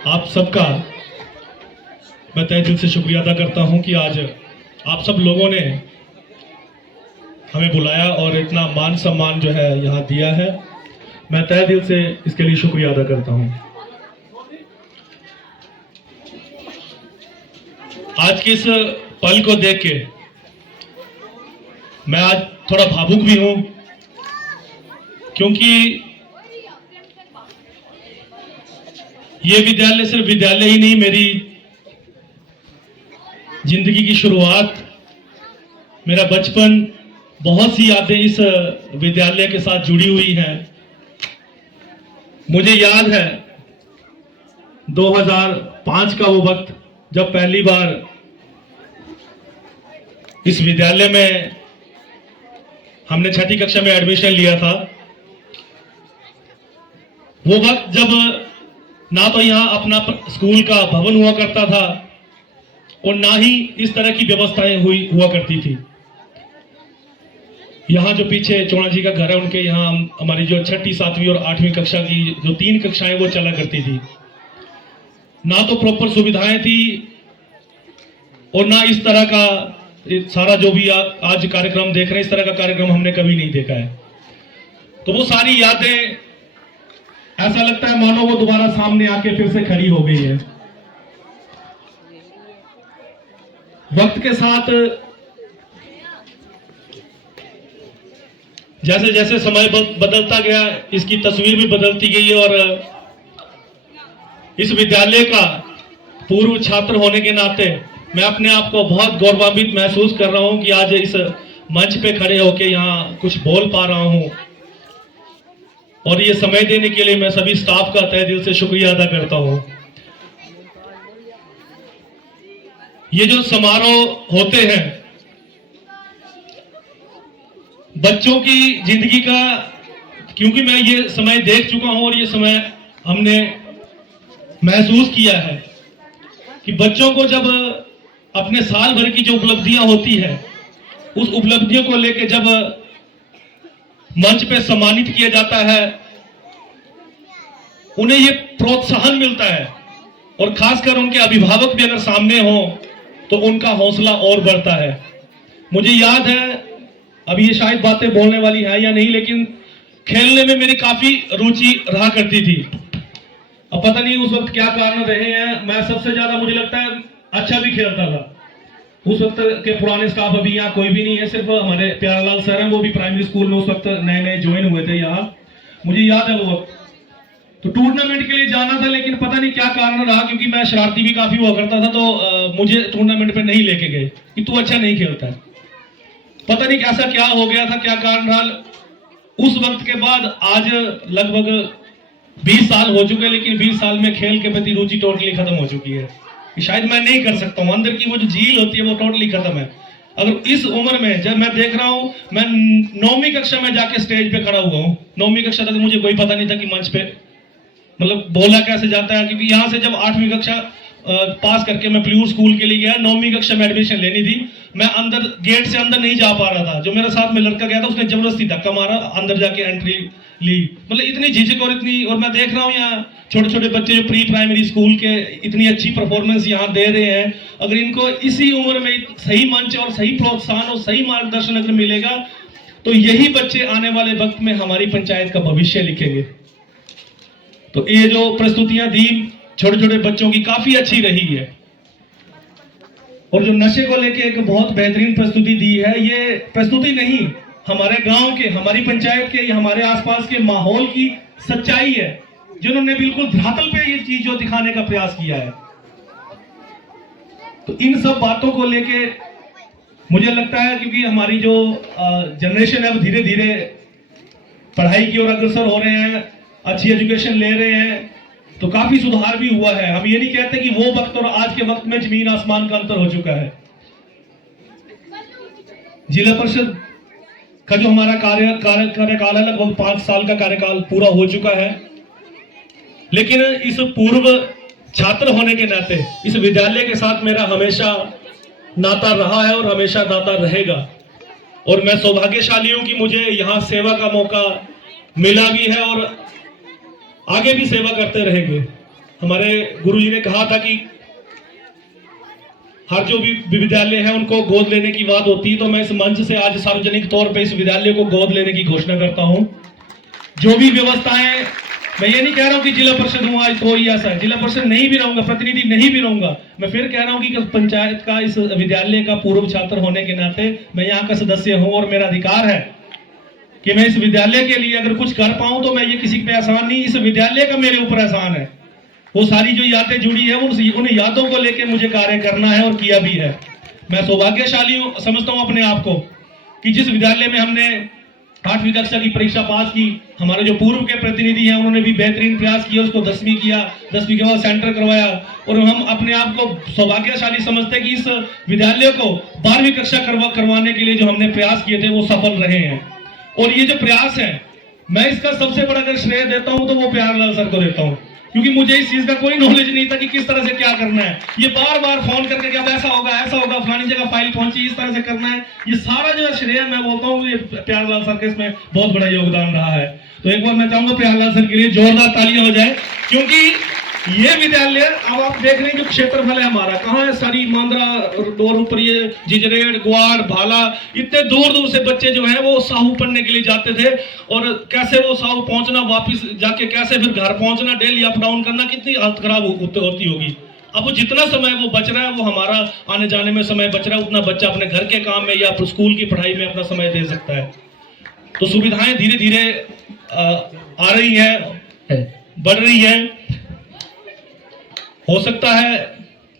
आप सबका मैं तहे दिल से शुक्रिया अदा करता हूं कि आज आप सब लोगों ने हमें बुलाया और इतना मान सम्मान जो है यहाँ दिया है। मैं तहे दिल से इसके लिए शुक्रिया अदा करता हूं। आज के इस पल को देख के मैं आज थोड़ा भावुक भी हूं, क्योंकि ये विद्यालय सिर्फ विद्यालय ही नहीं, मेरी जिंदगी की शुरुआत, मेरा बचपन, बहुत सी यादें इस विद्यालय के साथ जुड़ी हुई हैं। मुझे याद है 2005 का वो वक्त जब पहली बार इस विद्यालय में हमने छठी कक्षा में एडमिशन लिया था। वो वक्त जब ना तो यहाँ अपना स्कूल का भवन हुआ करता था और ना ही इस तरह की व्यवस्थाएं हुआ करती थी। यहाँ जो पीछे चौड़ा जी का घर है, उनके यहाँ हमारी जो छठी, सातवीं और आठवीं कक्षा की जो 3 कक्षाएं वो चला करती थी। ना तो प्रॉपर सुविधाएं थी और ना इस तरह का सारा जो भी आज कार्यक्रम देख रहे हैं, इस तरह का कार्यक्रम हमने कभी नहीं देखा है। तो वो सारी यादें ऐसा लगता है मानो वो दोबारा सामने आके फिर से खड़ी हो गई है। वक्त के साथ जैसे जैसे समय बदलता गया, इसकी तस्वीर भी बदलती गई है। और इस विद्यालय का पूर्व छात्र होने के नाते मैं अपने आप को बहुत गौरवान्वित महसूस कर रहा हूं कि आज इस मंच पे खड़े होकर यहां कुछ बोल पा रहा हूं। और ये समय देने के लिए मैं सभी स्टाफ का तहे दिल से शुक्रिया अदा करता हूं। ये जो समारोह होते हैं बच्चों की जिंदगी का, क्योंकि मैं ये समय देख चुका हूं और ये समय हमने महसूस किया है कि बच्चों को जब अपने साल भर की जो उपलब्धियां होती है, उस उपलब्धियों को लेकर जब मंच पे सम्मानित किया जाता है, उन्हें ये प्रोत्साहन मिलता है। और खासकर उनके अभिभावक भी अगर सामने हो तो उनका हौसला और बढ़ता है। मुझे याद है, अब ये शायद बातें बोलने वाली है या नहीं, लेकिन खेलने में मेरी काफी रुचि रहा करती थी। अब पता नहीं उस वक्त क्या कारण रहे हैं, मैं सबसे ज्यादा मुझे लगता है अच्छा भी खेलता था। उस वक्त के पुराने स्टाफ अभी यहाँ कोई भी नहीं है, सिर्फ हमारे प्यारालाल सर हैं, वो भी प्राइमरी स्कूल में उस वक्त नए नए ज्वाइन हुए थे यहाँ। मुझे याद है वो वक्त तो टूर्नामेंट के लिए जाना था, लेकिन पता नहीं क्या कारण रहा, क्योंकि मैं शरारती भी काफी हुआ करता था, तो मुझे टूर्नामेंट पे नहीं लेके गए कि तू अच्छा नहीं खेलता है। पता नहीं ऐसा क्या हो गया था, क्या कारण रहा। उस वक्त के बाद आज लगभग 20 साल हो चुके हैं, लेकिन 20 साल में खेल के प्रति रुचि टोटली खत्म हो चुकी है कि शायद मैं नहीं कर सकता हूं। अंदर की वो जो झील होती है वो टोटली खत्म है। अगर इस उम्र में जब मैं देख रहा हूं, मैं 9वीं कक्षा में जाके स्टेज पे खड़ा हुआ हूं। 9वीं कक्षा तक मुझे कोई पता नहीं था कि मंच पे मतलब बोला कैसे जाता है, क्योंकि यहाँ से जब 8वीं कक्षा पास करके मैं प्यूर स्कूल के लिए गया, 9वीं कक्षा में एडमिशन लेनी थी, मैं अंदर गेट से अंदर नहीं जा पा रहा था। जो मेरे साथ में लड़का गया था उसने जबरदस्ती धक्का मारा, अंदर जाके एंट्री ली। मतलब इतनी झिझक और मैं देख रहा हूँ यहाँ छोटे छोटे बच्चे जो प्री प्राइमरी स्कूल के इतनी अच्छी परफॉर्मेंस यहाँ दे रहे हैं। अगर इनको इसी उम्र में सही मंच और सही प्रोत्साहन और सही मार्गदर्शन अगर मिलेगा तो यही बच्चे आने वाले वक्त में हमारी पंचायत का भविष्य लिखेंगे। तो ये जो प्रस्तुतियां दी छोटे छोटे बच्चों की काफी अच्छी रही है। और जो नशे को लेके एक बहुत बेहतरीन प्रस्तुति दी है, ये प्रस्तुति नहीं, हमारे गांव के, हमारी पंचायत के, हमारे आसपास के माहौल की सच्चाई है, जिन्होंने बिल्कुल धरातल पे ये चीज जो दिखाने का प्रयास किया है। तो इन सब बातों को लेके मुझे लगता है, क्योंकि हमारी जो जनरेशन है वो धीरे धीरे पढ़ाई की ओर अग्रसर हो रहे हैं, अच्छी एजुकेशन ले रहे हैं, तो काफी सुधार भी हुआ है। हम ये नहीं कहते कि वो वक्त और आज के वक्त में जमीन आसमान का अंतर हो चुका है। जिला परिषद का जो हमारा कार्यकाल है, लगभग 5 साल का कार्यकाल पूरा हो चुका है, लेकिन इस पूर्व छात्र होने के नाते इस विद्यालय के साथ मेरा हमेशा नाता रहा है और हमेशा नाता रहेगा। और मैं सौभाग्यशाली हूं कि मुझे यहाँ सेवा का मौका मिला भी है और आगे भी सेवा करते रहेंगे। हमारे गुरुजी ने कहा था कि हर जो भी विद्यालय है उनको गोद लेने की बात होती है, तो मैं इस मंच से आज सार्वजनिक तौर पे इस विद्यालय को गोद लेने की घोषणा करता हूं। जो भी व्यवस्थाएं, मैं ये नहीं कह रहा हूं कि जिला परिषद हूं आज तो ही ऐसा है, जिला परिषद नहीं भी रहूंगा, प्रतिनिधि नहीं भी रहूंगा, मैं फिर कह रहा हूं कि पंचायत का, इस विद्यालय का पूर्व छात्र होने के नाते मैं यहाँ का सदस्य हूं और मेरा अधिकार है कि मैं इस विद्यालय के लिए अगर कुछ कर पाऊं तो मैं ये किसी पे एहसान नहीं, इस विद्यालय का मेरे ऊपर एहसान है। वो सारी जो यादें जुड़ी है उन यादों को लेकर मुझे कार्य करना है और किया भी है। मैं सौभाग्यशाली समझता हूं अपने आप को कि जिस विद्यालय में हमने 8वीं कक्षा की परीक्षा पास की, हमारे जो पूर्व के प्रतिनिधि हैं उन्होंने भी बेहतरीन प्रयास किया, उसको 10वीं किया, 10वीं के बाद सेंटर करवाया, और हम अपने आप को सौभाग्यशाली समझते हैं कि इस विद्यालय को 12वीं कक्षा करवाने के लिए जो हमने प्रयास किए थे वो सफल रहे हैं। और ये जो प्रयास है, मैं इसका सबसे बड़ा अगर श्रेय देता हूं तो वो प्यारलाल सर को देता हूं, क्योंकि मुझे इस चीज का कोई नॉलेज नहीं था कि किस तरह से क्या करना है। ये बार बार फोन करके अब ऐसा होगा, फलानी जगह फाइल पहुंची, इस तरह से करना है, ये सारा जो श्रेय मैं बोलता हूँ ये प्यारलाल सर के इसमें बहुत बड़ा योगदान रहा है। तो एक बार मैं चाहूंगा प्यारलाल सर के लिए जोरदार तालियां हो जाए, क्योंकि ये विद्यालय, अब आप देख रहे हैं जो क्षेत्रफल है हमारा, कहाँ है, सारी मांद्रा और ऊपर ये जिजरेड़, ग्वाड़, भाला, इतने दूर दूर से बच्चे जो हैं वो साहू पढ़ने के लिए जाते थे, और कैसे वो साहू पहुंचना, वापस जाके कैसे फिर घर पहुंचना, डेली अप डाउन करना, कितनी हालत खराब होती होगी। अब वो जितना समय वो बच रहा है, वो हमारा आने जाने में समय बच रहा है, उतना बच्चा अपने घर के काम में या स्कूल की पढ़ाई में अपना समय दे सकता है। तो सुविधाएं धीरे धीरे आ रही है, बढ़ रही है। हो सकता है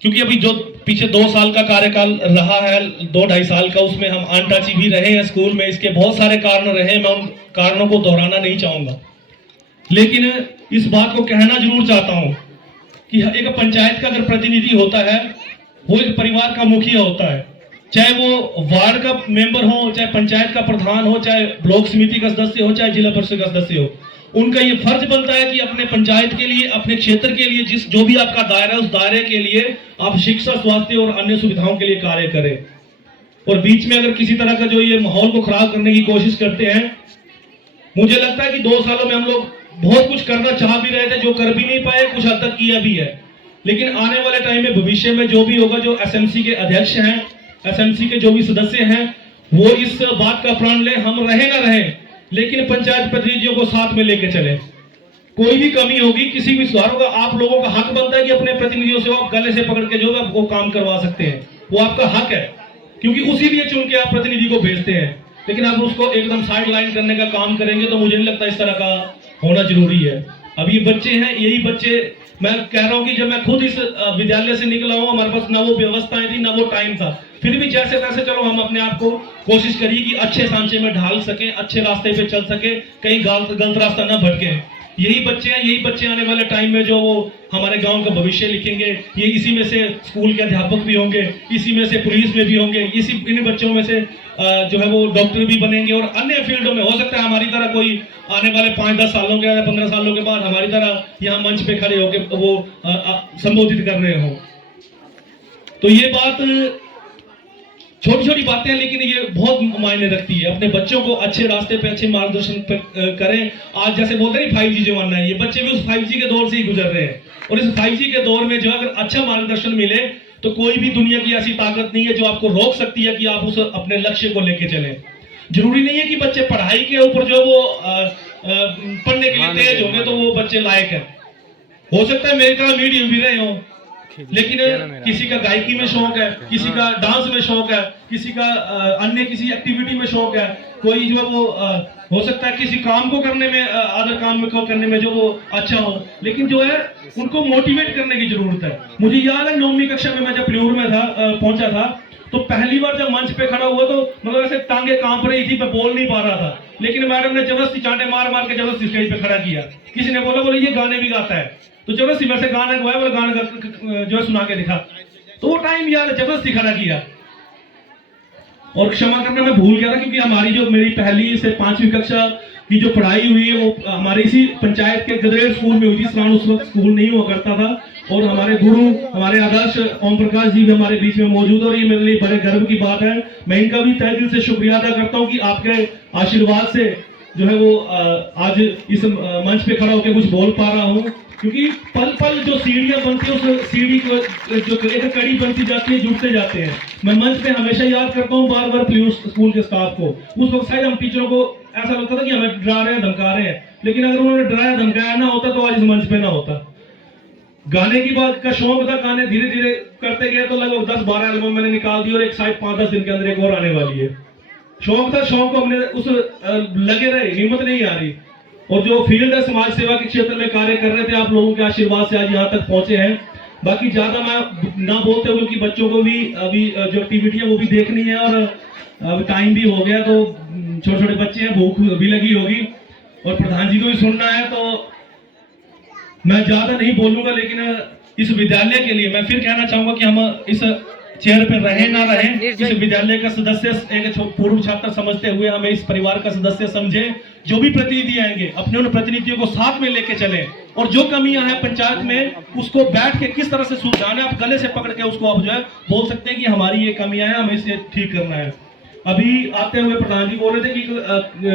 क्योंकि अभी जो पीछे 2 साल का कार्यकाल रहा है, 2-2.5 साल का, उसमें हम अनटची भी रहे हैं स्कूल में, इसके बहुत सारे कारण रहे, मैं उन कारणों को दोहराना नहीं चाहूंगा, लेकिन इस बात को कहना जरूर चाहता हूं कि एक पंचायत का अगर प्रतिनिधि होता है, वो एक परिवार का मुखिया होता है, चाहे वो वार्ड का मेंबर हो, चाहे पंचायत का प्रधान हो, चाहे ब्लॉक समिति का सदस्य हो, चाहे जिला परिषद का सदस्य हो, उनका ये फर्ज बनता है कि अपने पंचायत के लिए, अपने क्षेत्र के लिए, जो भी आपका दायरा है उस दायरे के लिए आप शिक्षा, स्वास्थ्य और अन्य सुविधाओं के लिए कार्य करें। और बीच में अगर किसी तरह का जो ये माहौल को खराब करने की कोशिश करते हैं, मुझे लगता है कि 2 सालों में हम लोग बहुत कुछ करना चाह भी रहे थे, जो कर भी नहीं पाए, कुछ हद तक किया भी है, लेकिन आने वाले टाइम में, भविष्य में जो भी होगा, जो एसएमसी के अध्यक्ष हैं, एसएमसी के जो भी सदस्य हैं, वो इस बात का प्रण ले, हम रहे ना रहे, लेकिन पंचायत प्रतिनिधियों को साथ में लेके चले। कोई भी कमी होगी, किसी भी सुधार होगा, आप लोगों का हक बनता है कि अपने प्रतिनिधियों से आप गले से पकड़ के जो आपको काम करवा सकते हैं, वो आपका हक है, क्योंकि उसी लिए चुन के आप प्रतिनिधि को भेजते हैं। लेकिन आप उसको एकदम साइड लाइन करने का काम करेंगे तो मुझे नहीं लगता इस तरह का होना जरूरी है। अब ये बच्चे हैं, यही बच्चे, मैं कह रहा हूं कि जब मैं खुद इस विद्यालय से निकला हूं, हमारे पास ना वो व्यवस्थाएं थी, ना वो टाइम था, फिर भी जैसे तैसे चलो हम अपने आप को कोशिश करिए कि अच्छे सांचे में ढाल सके, अच्छे रास्ते पे चल सके, कहीं गलत रास्ता ना भटके। यही बच्चे हैं, यही बच्चे आने वाले टाइम में जो वो हमारे गांव का भविष्य लिखेंगे। ये इसी में से स्कूल के अध्यापक भी होंगे, इसी में से पुलिस में भी होंगे, इन्हीं बच्चों में से जो है वो डॉक्टर भी बनेंगे, और अन्य फील्डों में हो सकता है हमारी तरह कोई आने वाले 5-10 सालों के या 15 सालों के बाद हमारी तरह यहाँ मंच पे खड़े होकर वो संबोधित कर रहे हो। तो ये बात छोटी छोटी बातें हैं, लेकिन ये बहुत मायने रखती है। अपने बच्चों को अच्छे रास्ते पे, अच्छे मार्गदर्शन पे करें। आज जैसे बोलते हैं 5G जमाना है, ये बच्चे भी उस 5G के दौर से ही गुजर रहे हैं, और इस 5G के दौर में जो अगर अच्छा मार्गदर्शन मिले तो कोई भी दुनिया की ऐसी ताकत नहीं है जो आपको रोक सकती है कि आप उस अपने लक्ष्य को लेके चलें। जरूरी नहीं है कि बच्चे पढ़ाई के ऊपर जो वो पढ़ने के लिए तेज होंगे तो वो बच्चे लायक है। हो सकता है मेरी तरह मीडियम भी रहे हो, लेकिन किसी का गायकी में शौक है, किसी का डांस में शौक है, किसी का अन्य किसी एक्टिविटी में शौक है, कोई जो वो हो सकता है किसी काम को करने में, अदर काम को करने में जो वो अच्छा हो, लेकिन जो है उनको मोटिवेट करने की जरूरत है। मुझे याद है 9वीं कक्षा में मैं जब प्ल्यूर में था, पहुंचा था, तो पहली बार जब मंच पे खड़ा हुआ तो मतलब ऐसे टांगे कांप रही थी, मैं बोल नहीं पा रहा था, लेकिन मैडम ने जबरदस्ती चांटे मार मार के जबरदस्ती स्टेज पे खड़ा किया। किसी ने बोला ये गाने भी गाता है, तो जबरदस्ती मेरे से गाना गवाया, बोले गाना जो है सुना के दिखा, तो वो टाइम याद है, जबरदस्ती खड़ा किया। और क्षमा करना मैं भूल गया था, क्योंकि हमारी जो मेरी पहली से 5वीं कक्षा की जो पढ़ाई हुई है वो हमारे इसी पंचायत के गदरेड़ स्कूल में हुई थी। सराण उस वक्त स्कूल नहीं हुआ करता था, और हमारे गुरु, हमारे आदर्श ओम प्रकाश जी भी हमारे बीच में मौजूद है, और ये मेरे लिए बड़े गर्व की बात है। मैं इनका भी तहे दिल से शुक्रिया अदा करता हूँ कि आपके आशीर्वाद से जो है वो आज इस मंच पे खड़ा होकर कुछ बोल पा रहा हूँ। क्योंकि पल पल जो सीढ़ियां बनती है उस सीढ़ी को जो एक कड़ी बनती जाती है, जुड़ते जाते हैं। मैं मंच पे हमेशा याद करता हूँ बार बार प्लीज स्कूल के स्टाफ को, उस वक्त शायद हम टीचरों को ऐसा लगता था कि हमें डरा रहे हैं, धमका रहे हैं, लेकिन अगर उन्होंने डराया धमकाया ना होता तो आज इस मंच पे ना होता। गाने की बात का शौक था, गाने धीरे धीरे करते गए तो लगभग 10-12 एल्बम मैंने निकाल दी और एक शायद 5-10 दिन के अंदर एक और आने वाली है। शौक था, शौक को हमने उस लगे रहे, हिम्मत नहीं आ रही। और जो फील्ड है समाज सेवा के क्षेत्र में कार्य कर रहे थे, आप लोगों के आशीर्वाद से आज यहाँ तक पहुंचे हैं। बाकी ज्यादा मैं ना बोलते हुए क्योंकि बच्चों को भी अभी जो एक्टिविटी है वो भी देखनी है और अब टाइम भी हो गया, तो छोटे छोटे बच्चे हैं, भूख भी लगी होगी और प्रधान जी को भी सुनना है, तो मैं ज्यादा नहीं बोलूंगा। लेकिन इस विद्यालय के लिए मैं फिर कहना चाहूंगा कि हम इस चेयर पे रहे ना रहे, इस विद्यालय का सदस्य एक पूर्व छात्र समझते हुए हमें इस परिवार का सदस्य समझे। जो भी प्रतिनिधि आएंगे अपने उन प्रतिनिधियों को साथ में लेके चलें और जो कमियां हैं पंचायत में उसको बैठ के किस तरह से सुधारना है, आप गले से पकड़ के उसको आप जो है बोल सकते हैं कि हमारी ये कमियां हैं, हमें इसे ठीक करना है। अभी आते हुए प्रधान जी बोल रहे थे कि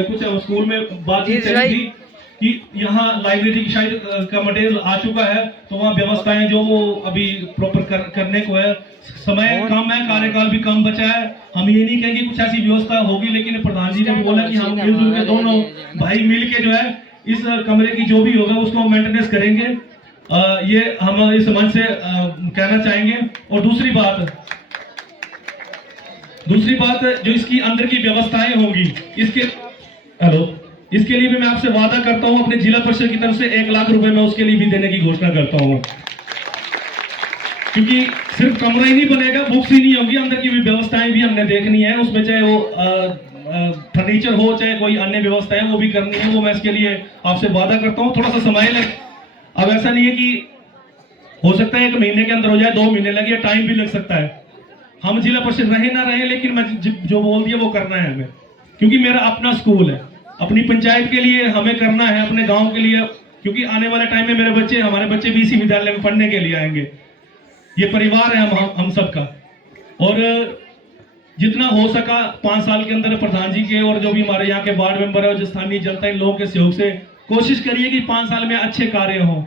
कुछ स्कूल में बातचीत चली थी कि यहाँ लाइब्रेरी की शायद का मटेरियल आ चुका है, तो वहाँ व्यवस्थाएं जो वो अभी प्रॉपर करने को है। समय कम है, कार्यकाल भी कम बचा है, हम ये नहीं कहेंगे कुछ ऐसी व्यवस्था होगी, लेकिन प्रधान जी ने भी बोला कि हम मिलजुल के दोनों भाई मिल के जो है इस कमरे की जो भी होगा उसको मेंटेनेंस करेंगे। ये हम इस मंच से कहना चाहेंगे। और दूसरी बात जो इसकी अंदर की व्यवस्थाएं होंगी, इसके लिए भी मैं आपसे वादा करता हूं, अपने जिला परिषद की तरफ से 1 लाख रुपए मैं उसके लिए भी देने की घोषणा करता हूं। क्योंकि सिर्फ कमरा ही नहीं बनेगा, बुक्स ही नहीं होगी, अंदर की भी व्यवस्थाएं भी हमने देखनी है, उसमें चाहे वो फर्नीचर हो चाहे कोई अन्य व्यवस्था है वो भी करनी है, वो मैं इसके लिए आपसे वादा करता हूँ। थोड़ा सा समय लगे, अब ऐसा नहीं है कि हो सकता है 1 महीने के अंदर हो जाए, 2 महीने लगे, टाइम भी लग सकता है। हम जिला परिषद रहे ना रहे, लेकिन मैं जो बोल दिया वो करना है हमें, क्योंकि मेरा अपना स्कूल है, अपनी पंचायत के लिए हमें करना है, अपने गांव के लिए, क्योंकि आने वाले टाइम में हमारे बच्चे भी इसी विद्यालय में पढ़ने के लिए आएंगे। ये परिवार है हम सबका, और जितना हो सका 5 साल के अंदर प्रधान जी के और जो भी हमारे यहाँ के वार्ड मेंबर है और जो स्थानीय जनता, इन लोगों के सहयोग से कोशिश करिए कि 5 साल में अच्छे कार्य हों।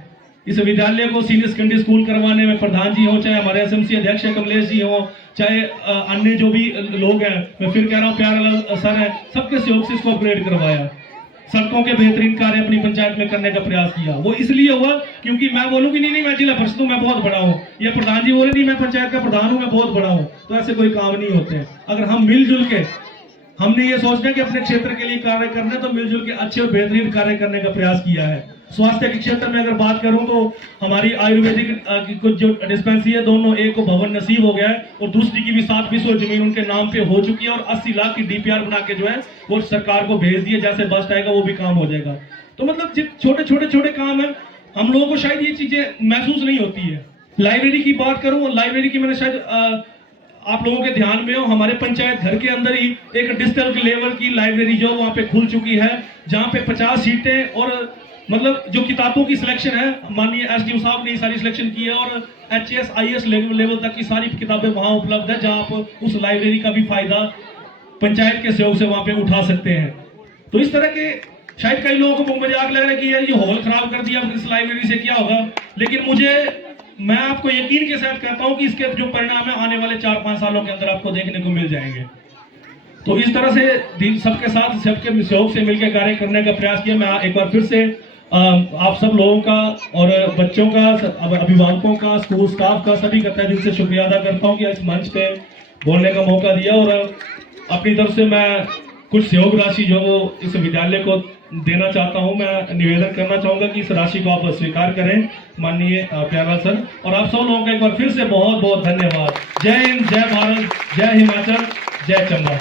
इस विद्यालय को सीनियर सेकेंडरी स्कूल करवाने में प्रधान जी हो, चाहे हमारे एसएमसी अध्यक्ष कमलेश जी हो, चाहे अन्य जो भी लोग हैं, मैं फिर कह रहा हूँ प्यारा सर है, सबके सहयोग से इसको अपग्रेड करवाया। सड़कों के बेहतरीन कार्य अपनी पंचायत में करने का प्रयास किया। वो इसलिए हुआ क्योंकि मैं बोलूँ कि नहीं मैं जिला परिषद हूँ, मैं बहुत बड़ा हूँ, या प्रधान जी बोले नहीं मैं पंचायत का प्रधान हूँ, मैं बहुत बड़ा हूँ, तो ऐसे कोई काम नहीं होते। अगर हम मिलजुल के, हमने ये सोचना कि अपने क्षेत्र के लिए कार्य करना है, तो मिलजुल के अच्छे और बेहतरीन कार्य करने का प्रयास किया है। स्वास्थ्य के क्षेत्र में अगर बात करूं तो हमारी आयुर्वेदिक कुछ जो डिस्पेंसरी है, दोनों, एक को भवन नसीब हो गया है और दूसरी की भी 7 बीसों जमीन उनके नाम पे हो चुकी है, और 80 लाख की डीपीआर बना के जो है वो सरकार को भेज दिए, जैसे बस्ट आएगा वो भी काम हो जाएगा। तो मतलब छोटे काम है, हम लोगों को शायद ये चीजें महसूस नहीं होती है। लाइब्रेरी की बात करूं, लाइब्रेरी की मैंने शायद आप लोगों के ध्यान में हो, हमारे पंचायत घर के अंदर ही एक डिस्ट्रिक्ट लेवल की लाइब्रेरी जो वहाँ पे खुल चुकी है, जहाँ पे 50 सीटें और मतलब जो किताबों की सिलेक्शन है, माननीय एसडीओ साहब ने सारी सिलेक्शन की है, और एचएस आईएएस लेवल तक की सारी किताबें वहाँ उपलब्ध है, जहाँ आप उस लाइब्रेरी का भी फायदा पंचायत के सहयोग से वहाँ पे उठा सकते हैं। तो इस तरह के शायद कई लोगों को मजाक लग रहा है कि यार ये हॉल खराब कर दिया, इस लाइब्रेरी से क्या होगा, लेकिन मैं आपको यकीन के साथ कहता हूँ कि इसके जो परिणाम है आने वाले 4-5 सालों के अंदर आपको देखने को मिल जाएंगे। तो इस तरह से सबके साथ सबके सहयोग से मिलकर कार्य करने का प्रयास किया। मैं एक बार फिर से आप सब लोगों का और बच्चों का, अभिभावकों का, स्कूल स्टाफ का, सभी का तहे दिल से शुक्रिया अदा करता हूं कि इस मंच पे बोलने का मौका दिया, और अपनी तरफ से मैं कुछ सहयोग राशि जो वो इस विद्यालय को देना चाहता हूं। मैं निवेदन करना चाहूंगा कि इस राशि को आप स्वीकार करें माननीय प्यारा सर, और आप सब लोगों का एक बार फिर से बहुत बहुत धन्यवाद। जय हिंद, जय भारत, जय हिमाचल, जय चंबा।